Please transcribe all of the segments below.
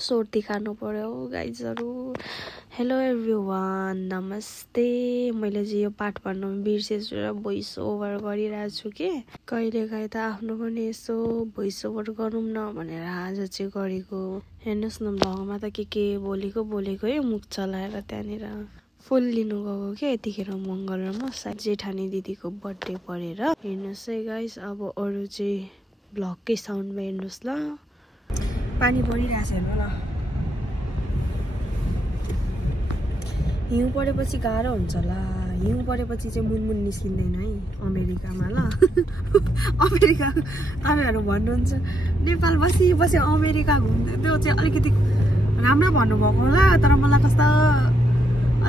सोर्ती खानु पर्यो गाइजहरु। Hello everyone, नमस्ते। मैले चाहिँ यो पाठ भन्नु बिर्सेछु र भोइस ओभर गरिरहेको छु के कहिलेकाहीँ त आफ्नो पनि यसो भोइस ओभर गरौँ न भनेर आज चाहिँ गरेको। हेर्नुहोस् न भ्लगमा त के बोलेको है मुख चलाएर त्यहाँनिर फुल लिनु गएको के यतिखेर मङ्गलमा सायद जेठानी दिदीको बर्थडे परेर। हेर्नुहोस् है गाइस, अब अरू चाहिँ भ्लगकै साउन्डमा हेर्नुहोस् ल। पानी परिरहेछ हेर्नु ल। हिउँ परेपछि गाह्रो हुन्छ ल। हिउँ परेपछि चाहिँ मुनमुन निस्किँदैन है अमेरिकामा ल। अमेरिका तपाईँहरू भन्नुहुन्छ नेपाल बसी अमेरिका घुम्दै, त्यो चाहिँ अलिकति राम्रो भन्नुभएको होला, तर मलाई कस्तो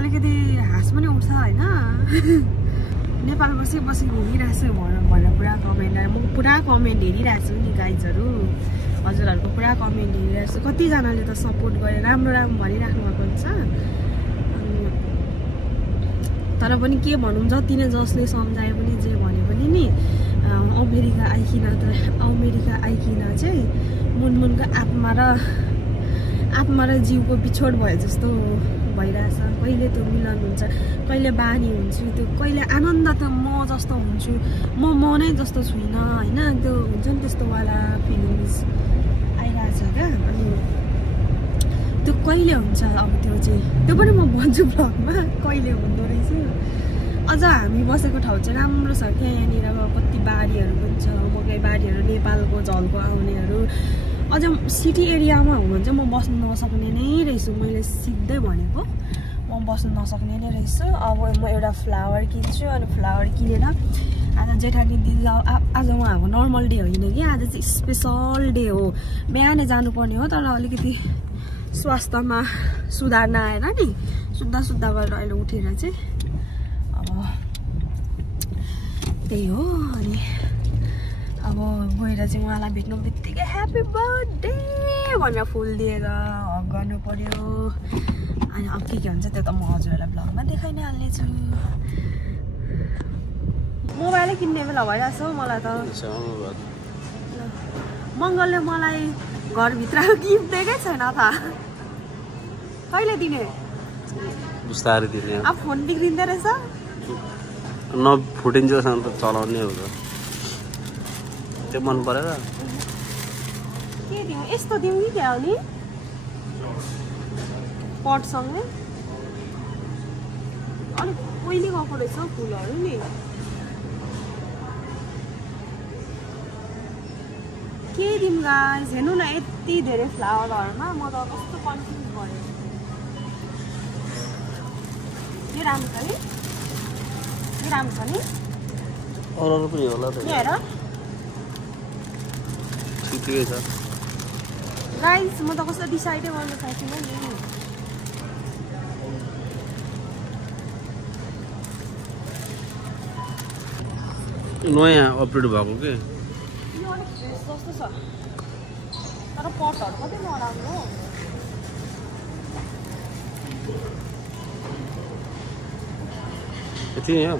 अलिकति हाँस पनि उठ्छ होइन। नेपाल बसी घुमिरहेको छु भनेर पुरा कमेन्ट आयो। म पुरा कमेन्ट हेरिरहेको छु नि गाइजहरू, हजुरहरूको पुरा कमेन्ट हेरिरहेको छु। कतिजनाले त सपोर्ट गरेर राम्रो भनिराख्नु भएको हुन्छ। तर पनि के भनौँ, जति नै जसले सम्झाए पनि जे भने पनि नि अमेरिका आइकिन चाहिँ मुनमुनको आत्मा र जिउको बिछोड भयो जस्तो भइरहेछ। कहिले त्यो मिलन हुन्छ, कहिले बानी हुन्छु, त्यो कहिले आनन्द त म जस्तो हुन्छु, म नै जस्तो छुइनँ होइन। त्यो हुन्छ नि त्यस्तो वाला फिलिङ्स आइरहेछ क्या। अनि त्यो कहिले हुन्छ अब त्यो पनि म भन्छु भ्लगमा कहिले हुँदो रहेछ। अझ हामी बसेको ठाउँ चाहिँ राम्रो छ क्या। यहाँनिर कति बारीहरू पनि छ, मकै बारीहरू, नेपालको झल्को आउनेहरू। अझ सिटी एरियामा हो भने चाहिँ म बस्नु नसक्ने नै रहेछु। मैले सिधै भनेको म बस्नु नसक्ने नै रहेछु। अब म एउटा फ्लावर किन्छु, अनि फ्लावर किनेर आज जेठानी दिदी, आज उहाँको नर्मल डे होइन कि, आज चाहिँ स्पेसल डे हो। बिहानै जानुपर्ने हो, तर अलिकति स्वास्थ्यमा सुधार नआएर नि सुत्दा गरेर अहिले उठेर चाहिँ अब त्यही हो। अनि अब गएर चाहिँ उहाँलाई भेट्नु बित्तिकै ह्याप्पी बर्थडे भनेर फुल दिएर हग गर्नु पर्यो। अनि अब के हुन्छ त्यो त म हजुरहरूलाई भ्लगमा देखाइ नै हाल्नेछु। मोबाइलै किन्ने बेला भइरहेछ हौ मलाई त। मङ्गलले मलाई घरभित्र गिफ्ट दिएकै छैन त। कहिले दिने? बिस्तारै दिने। अब फोन बिग्रिँदो रहेछ, नफुटिन्जेलसम्म त चलाउने हो त। त्यो मन परेर के दिउँ, यस्तो दिउँ कि क्या हो नि पटसँगै। अलिक ओइली गएको रहेछ फुलहरू नि। के दिउँ गाइस, हेर्नु न यति धेरै फ्लावरहरूमा म त कस्तो कन्फ्युज भएँ। यो राम्रो छ नि, यो राम्रो छ नि। अरू पनि होला त, हेर ठिकै छ गाइस। म त कस्तो डिसाइडै गर्न सकिनँ नि। नयाँ अपडेट भएको के यो अलिक फ्रेस जस्तो छ, तर पटहरू कति नराम्रो। यति नै हो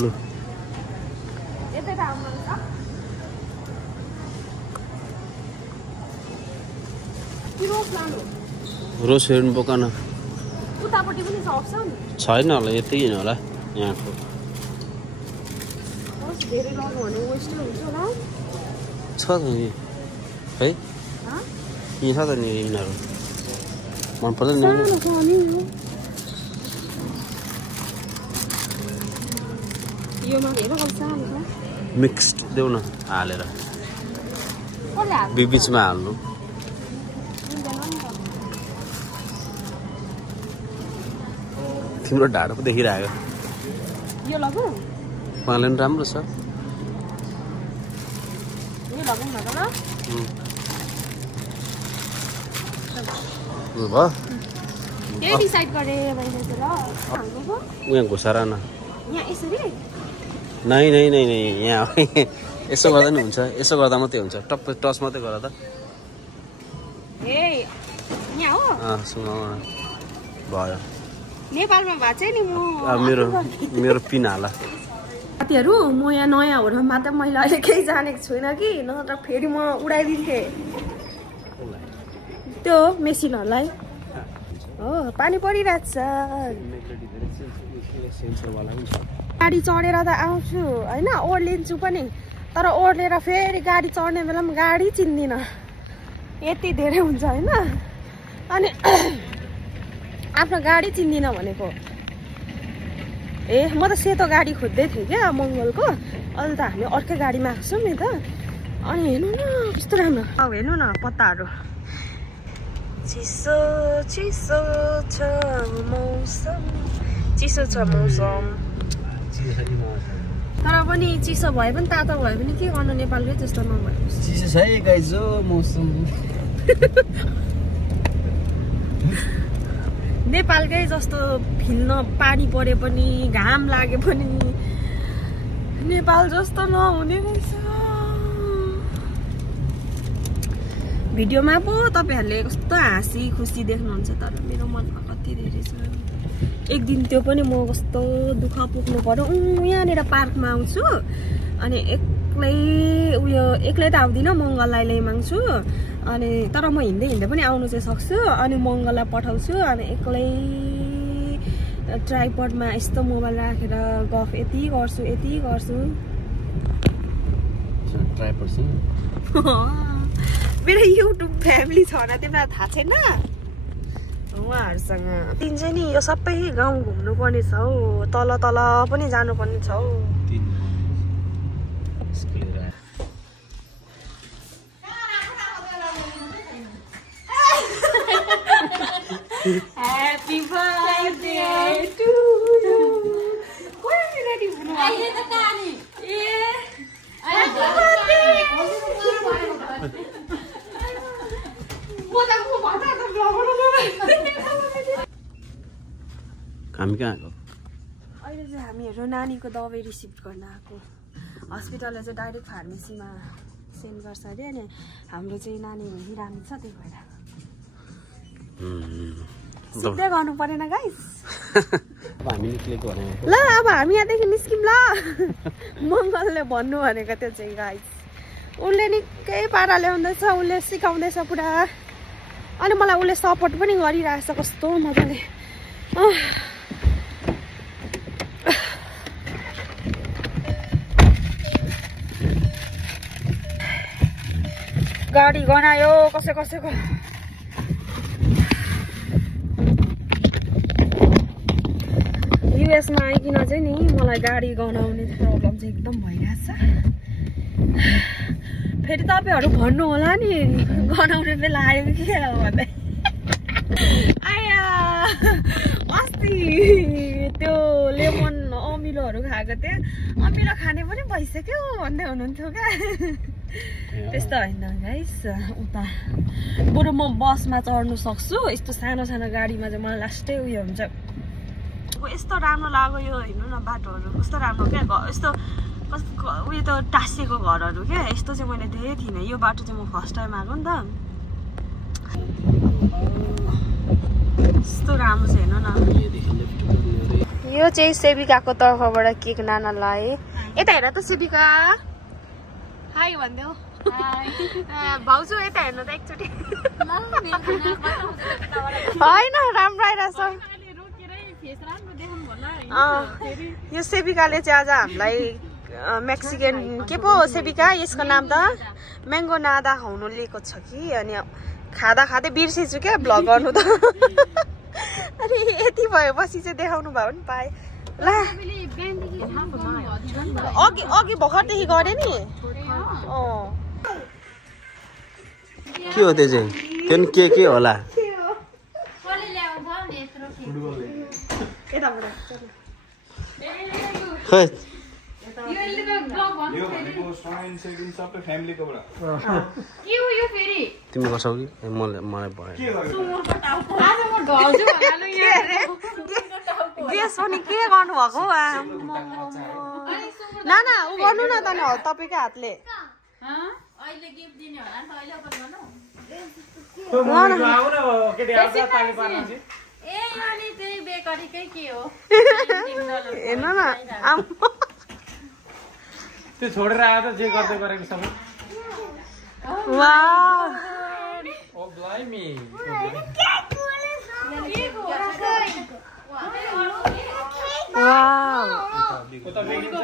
लु। यतै राम्रो छ। रोज हेर्नु बोका न, उतापट्टि पनि छ अप्सन छैन होला, यति नै होला यहाँको। धेरै लगाउनु भने वेस्टै हुन्छ होला। छ त नि है, यी छ त नि यिनीहरू मन पर्दैन। मिक्स्ड देऊ न हालेर, बिचमा हाल्नु। तिम्रो ढाड पो देखिरहेको। यो लगाऊ, उहाँले पनि राम्रो छ। यो लगाऊ न त ल। भयो यही डिसाइड गरे मैले त ल। हाल्नुको यहाँ घुसार न, यहाँ यसरी नै यहाँ यसो गर्दा नि हुन्छ, यसो गर्दा मात्रै हुन्छ। टच मात्रै गर त। ए यहाँ हो सुनाउ न, भयो। नेपालमा भए चाहिँ नि म मेरो पिन हाला। साथीहरू म यहाँ नयाँ हो र मात्र मैले अहिले केही जानेको छुइनँ कि नत्र फेरि म उडाइदिन्थेँ त्यो मेसिनहरूलाई हो पानी परिरहेछ गाडी चढेर त आउँछु होइन ओर्लिन्छु पनि तर ओर्लेर फेरि गाडी चढ्ने बेलामा गाडी चिन्दिनँ यति धेरै हुन्छ होइन अनि आफ्नो गाडी चिन्दिनँ भनेको ए म त सेतो गाडी खोज्दै थिएँ क्या मङ्गलको अहिले त हामी अर्कै गाडीमा आएको छौँ नि त अनि हेर्नु न कस्तो राम्रो अब हेर्नु न पत्ताहरू चिसो चिसो छ मौसम चिसो छ मौसम तर पनि चिसो भए पनि तातो भए पनि के गर्नु नेपालकै जस्तो नभएको चिसो छ है गाइजो मौसम नेपालकै जस्तो फिल्न पानी परे पनि घाम लागे पनि नेपाल जस्तो नहुने रहेछ भिडियोमा पो तपाईहरुले कस्तो हाँसी खुसी देख्नुहुन्छ तर मेरो मनमा कति धेरै छ एक दिन त्यो पनि म कस्तो दुःख पुग्नु पर्यो यहाँनिर पार्कमा आउँछु अनि एक्लै त आउँदिन मङ्गललाई ल्याइमाग्छु अनि तर म हिँड्दै हिँड्दै पनि आउनु चाहिँ सक्छु अनि मङ्गललाई पठाउँछु अनि एक्लै ट्राइपडमा यस्तो मोबाइल राखेर गफ यति गर्छु मेरो युट्युब फ्यामिली छ न तिमीलाई थाहा छैन उहाँहरूसँग दिन चाहिँ नि यो सबै गाउँ घुम्नु पर्ने छ हौ तल पनि जानु पर्ने छ हौ Happy birthday to you. Why are you ready for me? I hate the Kani. Yeah. Happy birthday. हामी कहाँ आएको अहिले चाहिँ हामीहरू नानीको दबाई रिसिभ गर्न आएको हस्पिटलले चाहिँ डाइरेक्ट फार्मेसीमा सेन्ड गर्छ अरे अनि हाम्रो चाहिँ नानी बिरामी छ त्यही भएर सिधै गर्नु परेन गाइस अब हामी निस्केको भने ल अब हामी यहाँदेखि निस्किम ल मङ्गलले भन्नु भनेको त्यो चाहिँ गाइस उसले निकै पारा ल्याउँदैछ उसले सिकाउँदैछ पुरा अनि मलाई उसले सपोर्ट पनि गरिरहेछ कस्तो मजाले गाडी गनायो कसैको युएसमा आइकिन चाहिँ नि मलाई गाडी गनाउने प्रब्लम चाहिँ एकदम भइरहेछ फेरि तपाईहरु भन्नु होला नि गनाउने बेला आयो कि भन्दै आया अस्ति त्यो लेमन अमिलोहरु खाएको थिएँ अमिलो खाने पनि भइसक्यो भन्दै हुनुहुन्थ्यो क्या त्यस्तो हैन गाइस उता बरु म बसमा चढ्नु सक्छु यस्तो सानो सानो गाडीमा चाहिँ मलाई लास्टै उयो हुन्छ यस्तो राम्रो लाग्यो यो हेर्नु न बाटोहरु कस्तो राम्रो क्या यस्तो उयो त टाँसिएको घरहरु क्या यस्तो चाहिँ मैले देखेको थिइनँ यो बाटो चाहिँ म फर्स्ट टाइम आएको नि त यस्तो राम्रो छ हेर्नु न यो चाहिँ सेविकाको तर्फबाट केक नानालाई यता हेर त सेविका हाई भन्देऊ भाउजू यता हेर्नु त एकचोटि होइन राम्रो आइरहेछ यो सेविकाले चाहिँ आज हामीलाई मेक्सिकन के पो सेविका यसको नाम त म्याङ्गो नादा खुवाउनु लिएको छ कि अनि खाँदा खाँदै बिर्सेछु क्या भ्लग गर्नु त अनि यति भएपछि चाहिँ देखाउनु भयो नि पाएँ ल अघि भर्खरदेखि गरेँ नि के हो त्यो चाहिँ त्यो नि के होला खै तिमी गर्छौ कि मलाई भयो गेस पनि के गर्नु भएको नाना उ गर्नु न त तपाईकै हातले हेर्नु न त्यो छोडेर आएर त जे गर्दै गरेको सबै वाउ ओ ब्लाइमी वाउ उता बेगिन्छ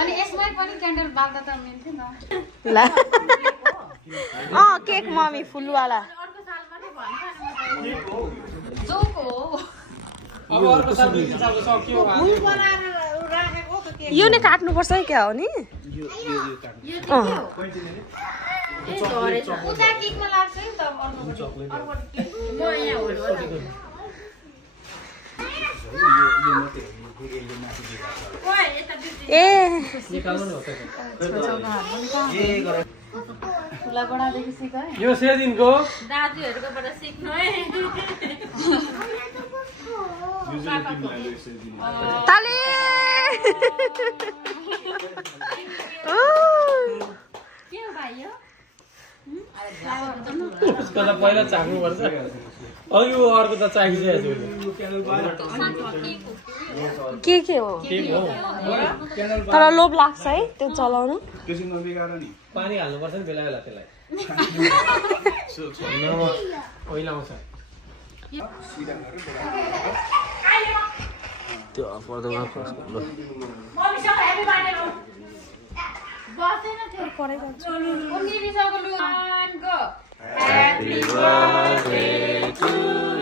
अनि यसमै पनि क्यान्डल बाल्दा त मिल्थ्यो नि ल केक मम्मी फुलवाला जोको अब अर्को साल बेगिन्छ अब सक्यो यो नै काट्नुपर्छ है क्या हो नि उता केकमा लाग्छ नि त म यहाँ हो ए यो सेदिनको दाजुहरुकोबाट सिक्नु है ताले के हो भाइ यो उसको त पहिला चाख्नुपर्छ अघि वो अर्को त चाखिसकेको छु के हो तर लोभ लाग्छ है त्यो चलाउनु पानी हाल्नुपर्छ नि बेला बेला त्यसलाई पहिलाउँछ त्यो पर्दामा मम्मीसँग ह्यापी बर्थडे हो बस्दैन थियो पढाइ गर्छु ओके बिसाको लु अन गो Happy birthday to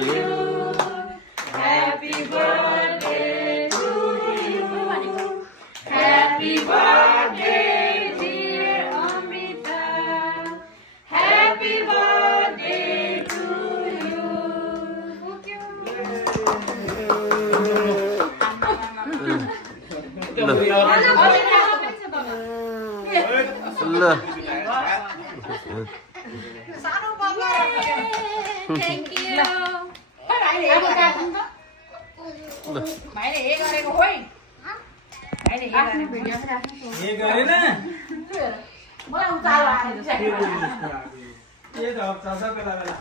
you. Happy birthday to you. Happy birthday dear Amrita. Happy birthday to you. Thank you. भाइले हे गरेको होइ भाइले हे गरेन मलाई उचाल लाग्छ के त चल्छ बेला बेला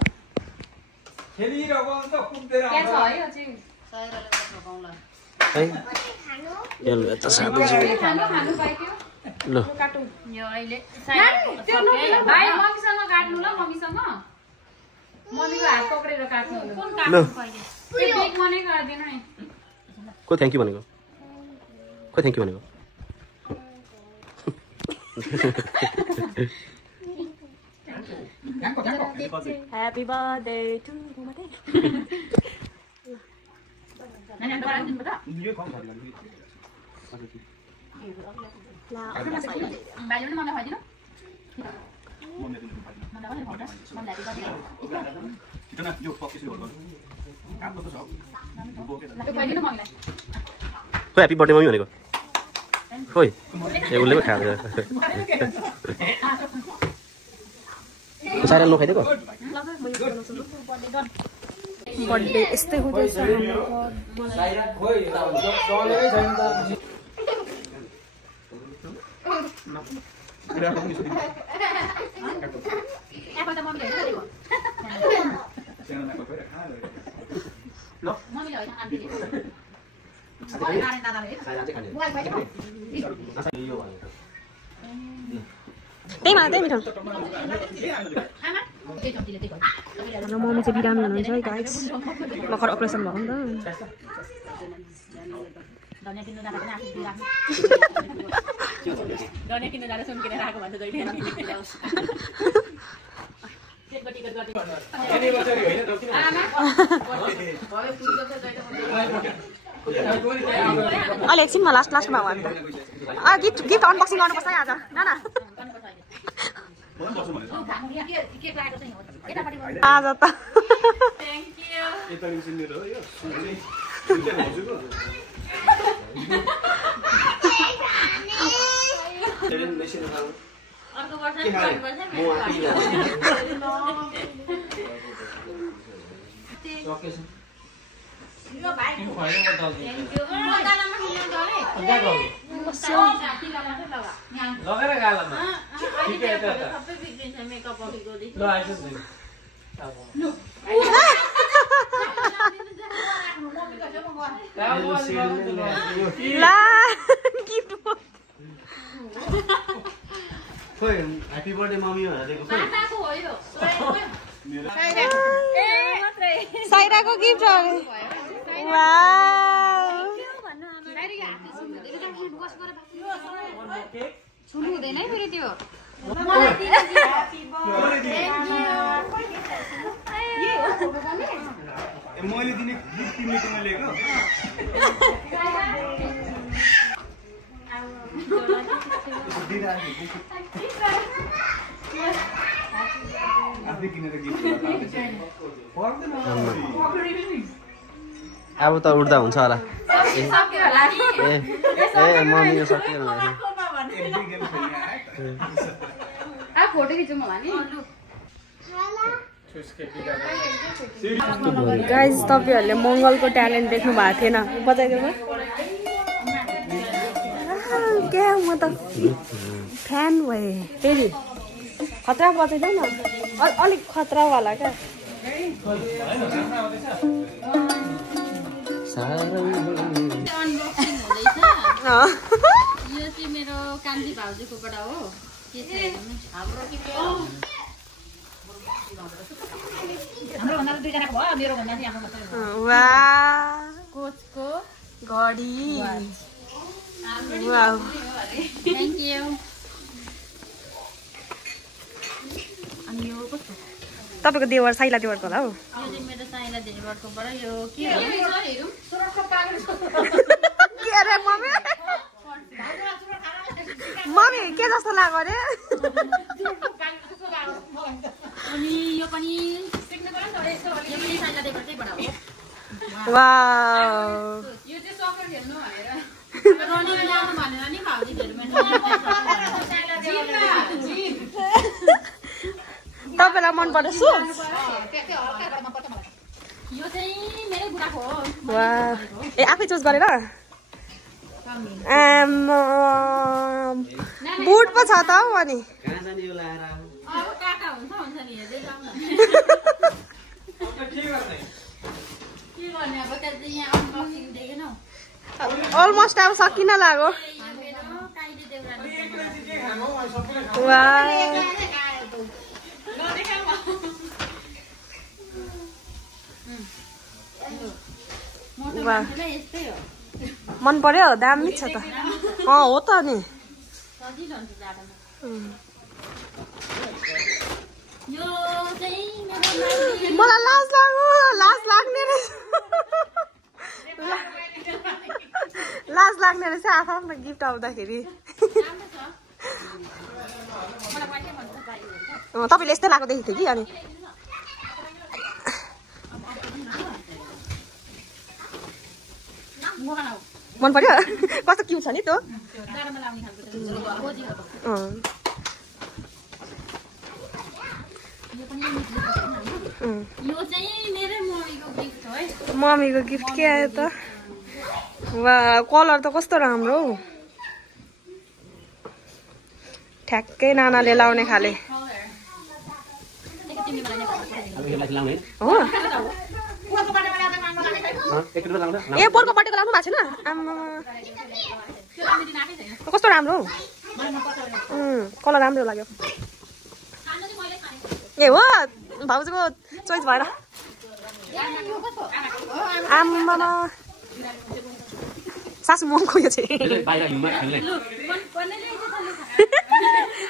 खेलिरहेको त कुद्दै के छ है अझै है हेलो यता सानो छ खानु पाइथ्यो ल काटु यो अहिले भाइ मम्मीसँग काट्नु ल मम्मीसँग मम्मीको हात पक्रेर काट्नु कुन काट्नु पहिले केक मनै गर्दिनु नि को थ्यांक यू भनेको को थ्यांक यू भनेको ह्यापी बर्थडे टु नानी अन्त राख्दिनु पर्छ यो कम छ भाइले पनि मलाई खुवाइदिनु खोइ ह्यापी बर्थडे मम्मी भनेको खोइ ए उसले पो खाएको साइरल नखाइदिएको बर्थडे यस्तै हुँदैछ त्यही मिठो हाम्रो मम्मी चाहिँ बिरामी हुनुहुन्छ है गाइस भर्खर अपरेसन भएको नि त धनियाँ किन्नु जाँदा पनि आफू राख्नु धनियाँ किन्नु जाँदा सुन किनेर आएको भन्छ जहिले अहिले एकछिनमा लास्टमा भयो नि त गिफ्ट अनबक्सिङ गर्नुपर्छ है आज न आज त लगेर गालामा ठिकै छ त सबै बिग्रिन्छ मेकअप अघिको ल आइसक्यो ला गिफ्ट खोइ ह्यापी बर्थडे मम्मी भनेर दिएको खोइ साइराको गिफ्ट अरे वाउ छुनु हुँदैन है फेरि त्यो मैले दिने गिफ्ट तिमीले किन लिएको आफै किनेर गिफ्ट अब त उड्दा हुन्छ होला ए मम्मी यो सक्यो फोटो खिचौँ होला नि गाइज तपाईहरुले मंगलको ट्यालेन्ट देख्नु भएको थिएन बजाइदेऊ न के म त फ्यान भए फेरि खतरा बजाइदेऊ न अलिक खतरा वाला क्या अनबक्सिङ हुँदैछ यो चाहिँ मेरो कान्छी भाउजूकोबाट हो के छ हाम्रो भन्दा दुईजनाको भयो मेरो भन्दा चाहिँ हाम्रो मात्रै वाह कोचको घडी वाउ थ्याङ्क यू अनि यो कस्तो तपाईको देवर साइला देवरको होला हौ यो चाहिँ मेरो साइला देवरकोबाट यो के हो हेरौँ के अरे मम्मी मम्मी के जस्तो लाग्यो अरे अनि यो पनि साइला देवरकैबाट हो वाउ यो चाहिँ सकर खेल्नु भनेर रनिङ ल्याउनु भनेर नि भाउजूहरू तपाईलाई मन पर्छ सुज यो चाहिँ मेरो बुढाको हो वाह ए आफै चुज गरेर बुट पो छ त हौ अनि कहाँ जाने यो लाएर अब काका हुन्छ नि हेर्दै जाउँ न के गर्ने अब त्यहाँ यहाँ अनबक्सिङ देखेनौ अलमोस्ट अब सकिन लाग्यो वाह मन पर्यो दामी छ त हो त नि मलाई लाज लाग्ने रहेछ लाज लाग्ने रहेछ आफ्नो गिफ्ट आउँदाखेरि तपाईँले यस्तै लगाएको देखेको थिएँ कि अनि मन पर्यो कस्तो क्युट छ नि त्यो मम्मीको गिफ्ट के आयो त वा कलर त कस्तो राम्रो हौ ठ्याक्कै नानाले लाउने खाले हो ए पोरको बर्थडेको लाउनु भएको छैन कस्तो राम्रो कलर राम्रो लाग्यो ए हो भाउजूको चोइस भएर आम्मामा सासु मङको यो चाहिँ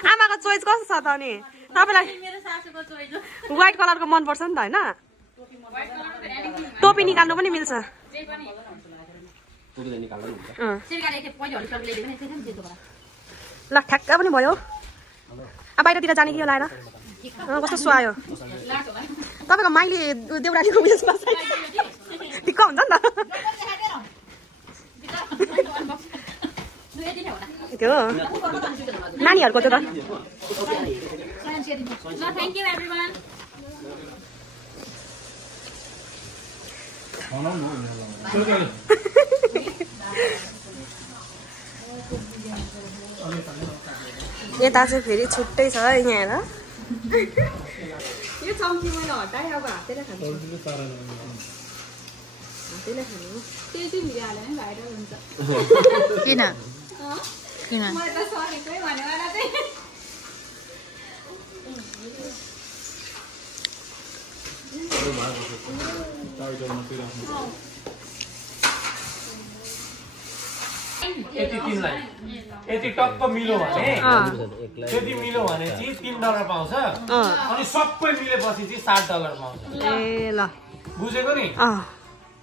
आमाको चोइस कस्तो छ त अनि तपाईँलाई व्हाइट कलरको मनपर्छ नि त होइन टोपी निकाल्नु पनि मिल्छ ल ठ्याक्क पनि भयो अब बाहिरतिर जाने कि यो लाएर कस्तो सुहायो तपाईँको माइली देउरालीको उयसमा टिक्क हुन्छ नि त त्यो नानीहरूको त्यो त यता चाहिँ फेरि छुट्टै छ यहाँ हेर यो चम्ची मैले हटाएँ अब हातेर खान्छु त्यसलाई खानु हो त्यही चाहिँ भिडियो हाल्यो भने भाइरल हुन्छ किन किन म त सकेकै भनेर चाहिँ यति तिनलाई यति टक्क मिल्यो भने त्यति मिल्यो भने चाहिँ $3 पाउँछ अनि सबै मिलेपछि चाहिँ $7 पाउँछ ए ल बुझेको नि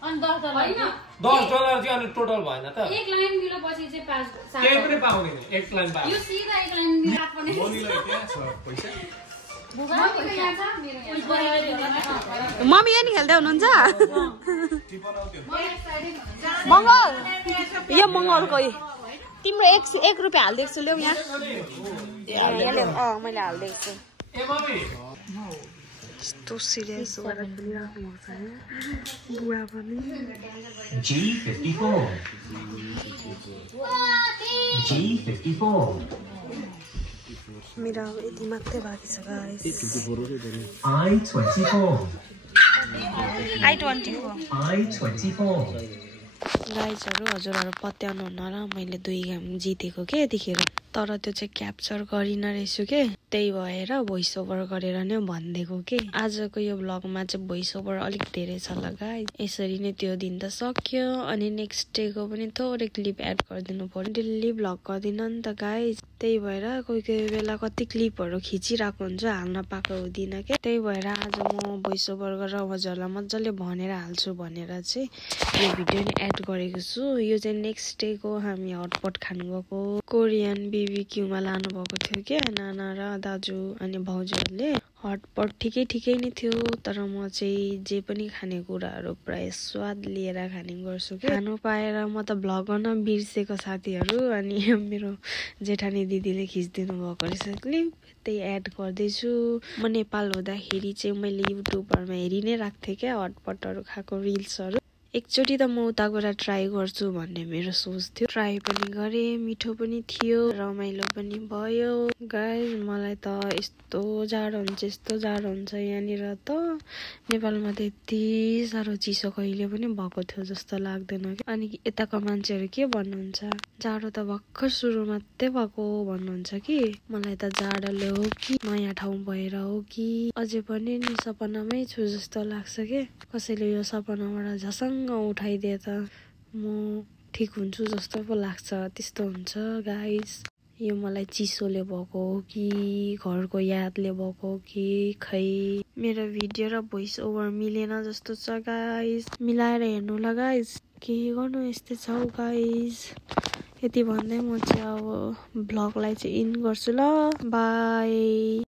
अनि $10 होइन $10 चाहिँ अनि टोटल भएन त एक लाइन मिलेपछि चाहिँ 5 केही पनि पाउँदैन एक लाइन पाउँछ यो सिधा एक लाइन मिलाप पनि मनीलाई त्यहाँ छ पैसा मम्मी यहाँ नि खेल्दै हुनुहुन्छ मङ्गल यो मङ्गलको तिम्रो 1 रुपियाँ हालिदिएको छु ल्याउ यहाँ मैले हालिदिएको छु ए मम्मी यस्तो सिरियस भएर खेलिराख्नु भएको छ बुवा पनि G54 मेरो अब यति मात्रै बाँकी छ गाइस I24 गाइजहरू हजुरहरू पत्याउनु हुन्न र मैले 2 गेम जितेको के यतिखेर तर त्यो चाहिँ क्याप्चर गरिन रहेछु के त्यही भएर भोइस ओभर गरेर नै भनिदिएको के आजको यो ब्लगमा चाहिँ भोइस ओभर अलिक धेरै छ ल गाइज यसरी नै त्यो दिन त सक्यो अनि नेक्स्ट डेको पनि थोरै क्लिप एड गरिदिनु पर्यो डेली ब्लग गर्दिन नि त गाइज त्यही भएर कोही कोही बेला कति क्लिपहरू खिचिरहेको हुन्छ हाल्न पाएको हुँदिन के त्यही भएर आज म भोइस ओभर गरेर हजुरलाई मजाले भनेर हाल्छु भनेर चाहिँ यो भिडियो नि एड गरेको छु यो चाहिँ नेक्स्ट डेको हामी हटपट खानु गएको कोरियन BBQमा लानु भएको थियो के नाना र दाजु अनि भाउजूहरूले हटपट ठिकै नै थियो तर म चाहिँ जे पनि खानेकुराहरू प्राय स्वाद लिएर खाने गर्छु के खानु पाएर म त भ्लग गर्न बिर्सेको साथीहरू अनि मेरो जेठानी दिदीले खिचिदिनु भएको रहेछ क्लिप त्यही एड गर्दैछु म नेपाल हुँदाखेरि चाहिँ मैले युट्युबरमा हेरि नै राख्थेँ क्या हटपटहरू खाएको रिल्सहरू एकचोटि त म उता गएर ट्राई गर्छु भन्ने मेरो सोच थियो ट्राई पनि गरेँ मिठो पनि थियो रमाइलो पनि भयो गाइस मलाई त यस्तो जाडो हुन्छ यहाँनिर त नेपालमा त यति साह्रो चिसो कहिले पनि भएको थियो जस्तो लाग्दैन अनि यताको मान्छेहरू के भन्नुहुन्छ जाडो त भर्खर सुरु मात्रै भएको भन्नुहुन्छ कि मलाई त जाडोले हो कि नयाँ ठाउँ भएर हो कि अझै पनि नि सपनामै छु जस्तो लाग्छ के कसैले यो सपनाबाट झसङ्ग उठाइदिए त म ठिक हुन्छु जस्तो पो लाग्छ त्यस्तो हुन्छ गाइस यो मलाई चिसोले भएको हो कि घरको यादले भएको हो कि खै मेरो भिडियो र भोइस ओभर मिलेन जस्तो छ गाइस मिलाएर हेर्नु ल गाइस के गर्नु यस्तै छ गाइस यति भन्दै म चाहिँ अब भ्लगलाई चाहिँ इन गर्छु ल बाई